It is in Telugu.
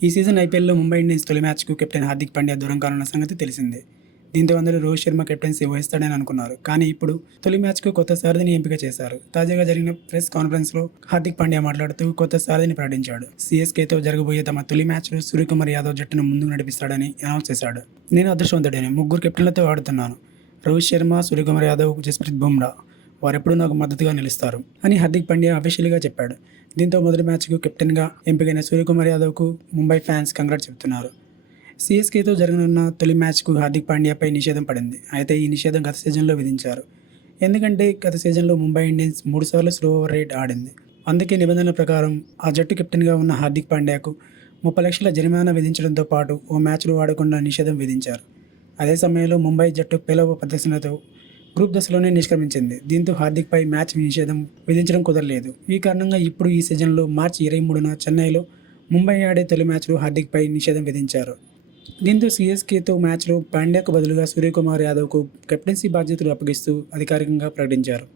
ఈ సీజన్ ఐపీఎల్‌లో ముంబై ఇండియన్స్ తొలి మ్యాచ్‌కు కెప్టెన్ హార్దిక్ పాండ్యా దూరం కానున్న సంగతి తెలిసిందే. దీంతో అందరూ రోహిత్ శర్మ కెప్టెన్సీ వహిస్తాడని అనుకున్నారు. కానీ ఇప్పుడు తొలి మ్యాచ్‌కు కొత్త సారథిని ఎంపిక చేశారు. తాజాగా జరిగిన ప్రెస్ కాన్ఫరెన్స్‌లో హార్దిక్ పాండ్యా మాట్లాడుతూ కొత్త సారథిని ప్రకటించాడు. సీఎస్కేతో జరగబోయే తమ తొలి మ్యాచ్‌లో సూర్యకుమార్ యాదవ్ జట్టును ముందుకు నడిపిస్తాడని అనౌన్స్ చేశాడు. నేను అదృష్టవంతుడిని. ముగ్గురు కెప్టెన్లతో ఆడుతున్నాను. రోహిత్ శర్మ, సూర్యకుమార్ యాదవ్, జస్ప్రీత్ బుమ్రా వారెప్పుడూ నాకు మద్దతుగా నిలుస్తారు అని హార్దిక్ పాండ్యా అఫీషియల్‌గా చెప్పాడు. దీంతో మొదటి మ్యాచ్కు కెప్టెన్గా ఎంపికైన సూర్యకుమార్ యాదవ్కు ముంబై ఫ్యాన్స్ కంగ్రాట్స్ చెబుతున్నారు. సీఎస్కేతో జరగనున్న తొలి మ్యాచ్కు హార్దిక్ పాండ్యాపై నిషేధం పడింది. అయితే ఈ నిషేధం గత సీజన్లో విధించారు. ఎందుకంటే గత సీజన్లో ముంబై ఇండియన్స్ 3 సార్లు స్లో ఓవర్ రేట్ ఆడింది. అందుకే నిబంధనల ప్రకారం ఆ జట్టు కెప్టెన్గా ఉన్న హార్దిక్ పాండ్యాకు 30 లక్షల జరిమానా విధించడంతో పాటు ఓ మ్యాచ్లో ఆడకుండా నిషేధం విధించారు. అదే సమయంలో ముంబై జట్టు పేలవ ప్రదర్శనతో గ్రూప్ దశలోనే నిష్క్రమించింది. దీంతో హార్దిక్పై మ్యాచ్ నిషేధం విధించడం కుదరలేదు. ఈ కారణంగా ఇప్పుడు ఈ సీజన్లో మార్చి 23న చెన్నైలో ముంబై ఆడే తొలి మ్యాచ్లో హార్దిక్పై నిషేధం విధించారు. దీంతో సీఎస్కేతో మ్యాచ్లో పాండ్యాకు బదులుగా సూర్యకుమార్ యాదవ్కు కెప్టెన్సీ బాధ్యతలు అప్పగిస్తూ అధికారికంగా ప్రకటించారు.